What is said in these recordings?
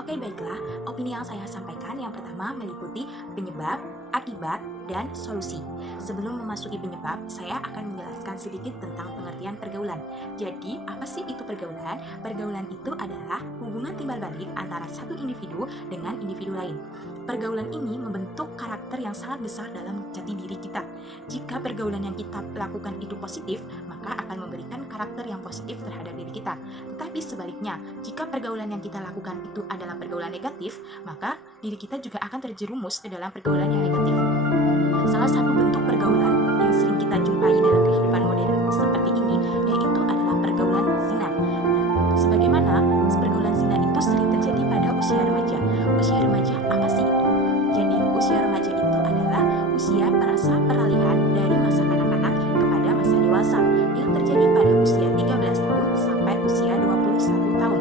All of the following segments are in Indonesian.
Oke, baiklah. Opini yang saya sampaikan yang pertama meliputi penyebab, akibat, dan solusi. Sebelum memasuki penyebab, saya akan menjelaskan sedikit tentang pengertian pergaulan. Jadi, apa sih itu pergaulan? Pergaulan itu adalah hubungan timbal balik antara satu individu dengan individu lain. Pergaulan ini membentuk karakter yang sangat besar dalam jati diri kita. Jika pergaulan yang kita lakukan itu positif, maka akan memberikan karakter yang positif terhadap diri kita. Tetapi sebaliknya, jika pergaulan yang kita lakukan itu adalah pergaulan negatif, maka diri kita juga akan terjerumus ke dalam pergaulan yang negatif. Salah satu bentuk pergaulan yang sering kita jumpai dalam kehidupan modern seperti ini yaitu adalah pergaulan zina. Sebagaimana pergaulan zina itu sering terjadi pada usia remaja. Usia remaja apa sih itu? Jadi usia remaja itu adalah usia peralihan dari masa kanak-kanak kepada masa dewasa yang terjadi pada usia 13 tahun sampai usia 21 tahun.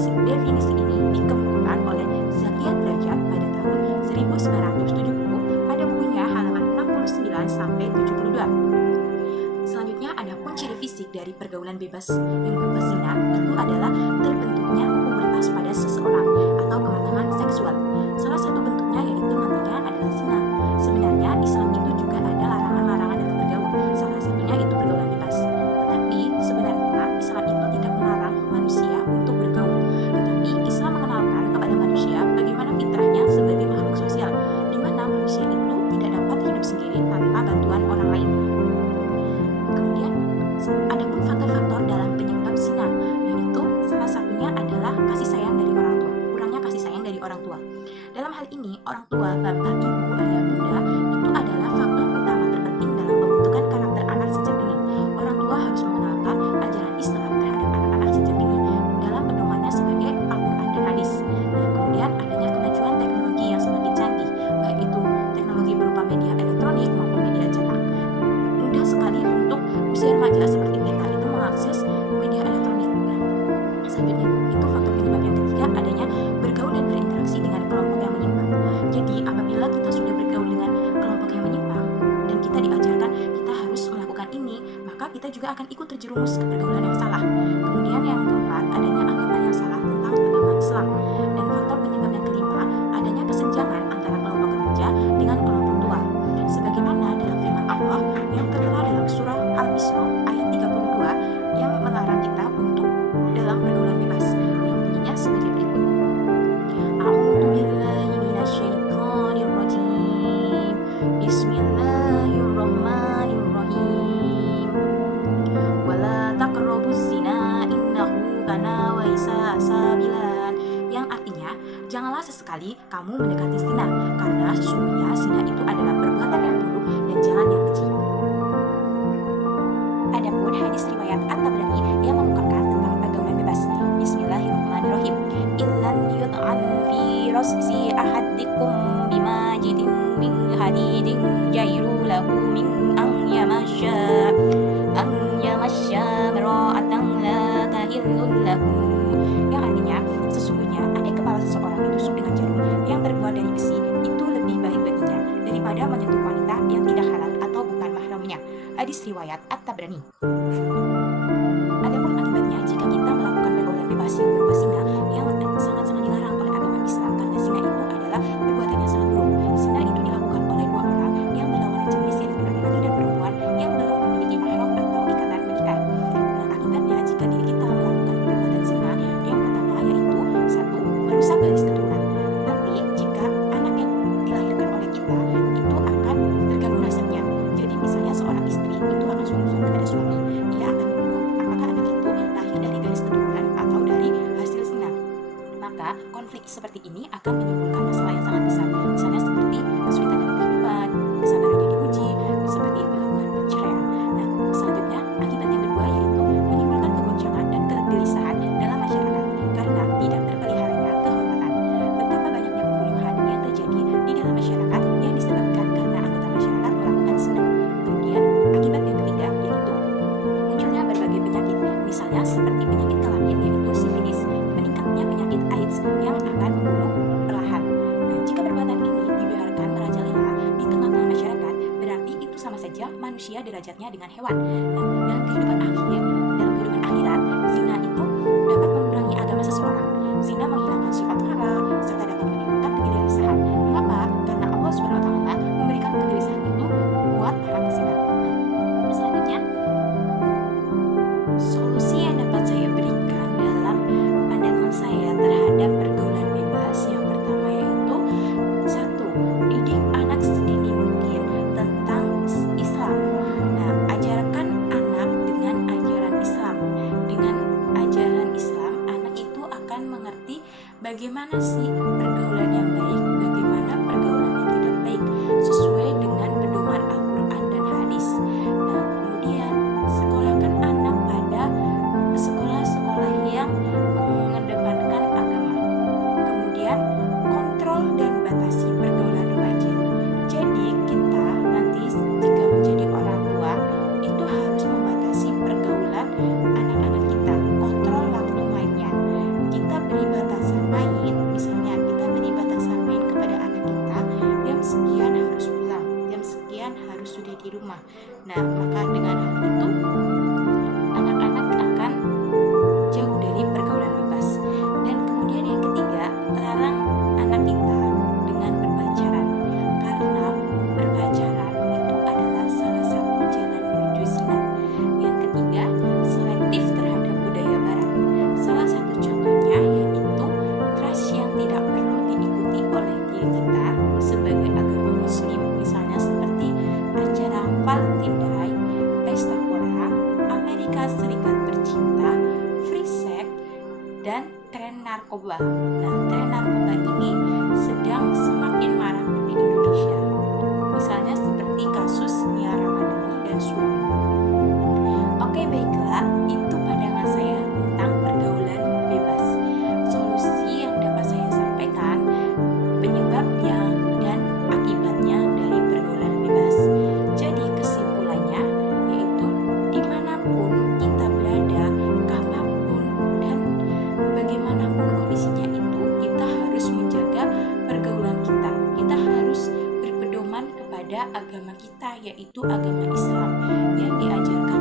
Definisi ini dikemukakan oleh Zakia Derajat pada tahun 1970 pada bukunya halaman 69 sampai 72. Selanjutnya ada pun ciri fisik dari pergaulan bebas yang berupa zina itu adalah terbentuknya pubertas pada seseorang atau kematangan seksual. Salah satu bentuknya yaitu nantinya adalah zina. Sebenarnya Islam itu juga ada larangan-larangan dalam bergaul. Salah satunya itu pergaulan bebas. Tetapi sebenarnya Islam itu tidak melarang manusia untuk bergaul. Tetapi Islam mengenalkan kepada manusia bagaimana fitrahnya sebagai makhluk sosial, di mana manusia itu tidak dapat hidup sendiri tanpa bantuan orang lain. Kemudian ada pun faktor-faktor dalam penyebab zina, yaitu salah satunya adalah kasih sayang dari orang tua, kurangnya kasih sayang dari orang tua. Dalam hal ini, orang tua, bapak, ibu, ayah, bunda itu adalah faktor utama terpenting dalam pembentukan karakter anak sejak dini. Orang tua harus mengenalkan ajaran Islam terhadap anak-anak sejak dini dalam pedomannya sebagai Al-Quran dan hadis. Dan kemudian adanya kemajuan teknologi yang semakin canggih, baik itu teknologi berupa media elektronik maupun media cetak. Mudah sekali untuk usia remaja seperti kita itu mengakses media elektronik. Selanjutnya itu faktor penyebab yang ketiga adanya bergaul dan berinteraksi dengan kelompok yang menyimpang. Jadi apabila kita sudah bergaul dengan kelompok yang menyimpang dan kita diajarkan kita harus melakukan ini, maka kita juga akan ikut terjerumus ke pergaulan yang salah. Kemudian yang keempat adanya anggapan yang salah tentang agama Islam. Dan faktor penyebab yang kelima adanya kesenjangan antara kelompok remaja dengan kelompok tua. Sebagaimana dalam firman Allah yang tertera dalam surah Al-Isra ayat 32 yang melarang kita untuk dalam pergaulan bebas yang bunyinya sebagai berikut. A'udzu billahi minasyaitonir rajim. Bismillahirrahmanirrahim. Wala taqrabuz zina innahu kana waisa sabilan. Yang artinya, janganlah sesekali kamu mendekati zina karena sesungguhnya zina itu adalah perbuatan yang buruk dan jalan yang keji. Adapun hadis riwayat At-Tabrani yang mengungkapkan tentang pergaulan bebas. Bismillahirrahmanirrahim. Illan yut'an fi rasi ahadikum bimajidin min hadidin jairu lahu min an yamasya mara'atan la tahillul lahu. Yang artinya, sesungguhnya ada kepala seseorang ditusuk dengan jarum yang terbuat dari besi itu lebih baik baginya daripada menyentuh wanita yang tidak halal atau bukan mahramnya. Hadis riwayat At-Tabrani. Adapun akibatnya jika kita melakukan pergaulan bebas yang berupa zina yang sangat-sangat dilarang oleh agama Islam karena zina itu adalah perbuatan yang sangat buruk. Zina itu dilakukan oleh dua orang yang berlawanan jenis yaitu laki-laki dan perempuan yang belum memiliki mahram atau ikatan menikah. Nah, akibatnya jika diri kita melakukan perbuatan zina, yang pertama yaitu satu, merusak garis keturunan. Nanti jika anak yang dilahirkan oleh kita itu akan terganggu nasabnya. Jadi misalnya seorang istri itu akan sungguh-sungguh kepada suami, ia akan menuduh apakah anak itu lahir dari garis keturunan atau dari hasil zina. Maka konflik seperti ini akan menimbulkan masalah yang sangat besar, misalnya seperti kesulitan dalam kehidupan, kesabaran yang diuji, seperti melakukan perceraian. Nah, selanjutnya akibat yang kedua yaitu menimbulkan kegoncangan dan kegelisahan dalam masyarakat karena tidak terpeliharanya kehormatan. Betapa banyaknya pembunuhan yang terjadi di dalam masyarakat yang disebabkan karena anggota masyarakat melakukan zina. Kemudian akibat yang ketiga yaitu munculnya berbagai penyakit, misalnya seperti penyakit kelamin yaitu sifilis, meningkatnya penyakit AIDS yang akan membunuh perlahan. Nah, jika perbuatan ini dibiarkan merajalela di tengah-tengah masyarakat, berarti itu sama saja manusia derajatnya dengan hewan. Nah, dalam kehidupan akhirat, zina itu dapat mengurangi agama seseorang. Zina menghilangkan sifat haram, bagaimana sih pergaulan yang baik, bagaimana pergaulan yang tidak baik, sesuai dengan pedoman Al-Quran dan hadis. Nah, kemudian sekolahkan anak pada sekolah-sekolah yang mengedepankan agama. Kemudian kontrol dan batasi pergaulan remaja. Jadi kita nanti jika menjadi orang tua itu harus membatasi pergaulan anak-anak kita, kontrol waktu mainnya. Kita beri batasan main, misalnya kita beri batasan main kepada anak kita, jam sekian harus pulang, jam sekian harus sudah di rumah. Nah, maka dengan hal itu anak-anak akan jauh dari pergaulan bebas. Dan kemudian yang ketiga, larang anak kita dengan berpacaran, karena berpacaran itu adalah salah satu jalan menuju zina. Yang ketiga, selektif terhadap budaya barat. Salah satu contohnya yaitu crush yang tidak perlu diikuti oleh diri kita sebagai agama muslim, misalnya seperti acara Valentine Day, pesta pora, Amerika Serikat bercinta, free sex, dan tren narkoba. Nah, tren narkoba ini sedang semakin marak di Indonesia, misalnya seperti kasus Nia Ramadhani dan suaminya. Oke, baiklah, itu pandangan saya tentang pergaulan bebas. Solusi yang dapat saya sampaikan, penyebabnya dan akibatnya dari pergaulan bebas. Jadi kesimpulannya yaitu dimanapun kita berada, kapanpun dan bagaimanapun kondisinya itu, kita harus menjaga pergaulan kita. Kita harus berpedoman kepada agama kita, yaitu agama Islam yang diajarkan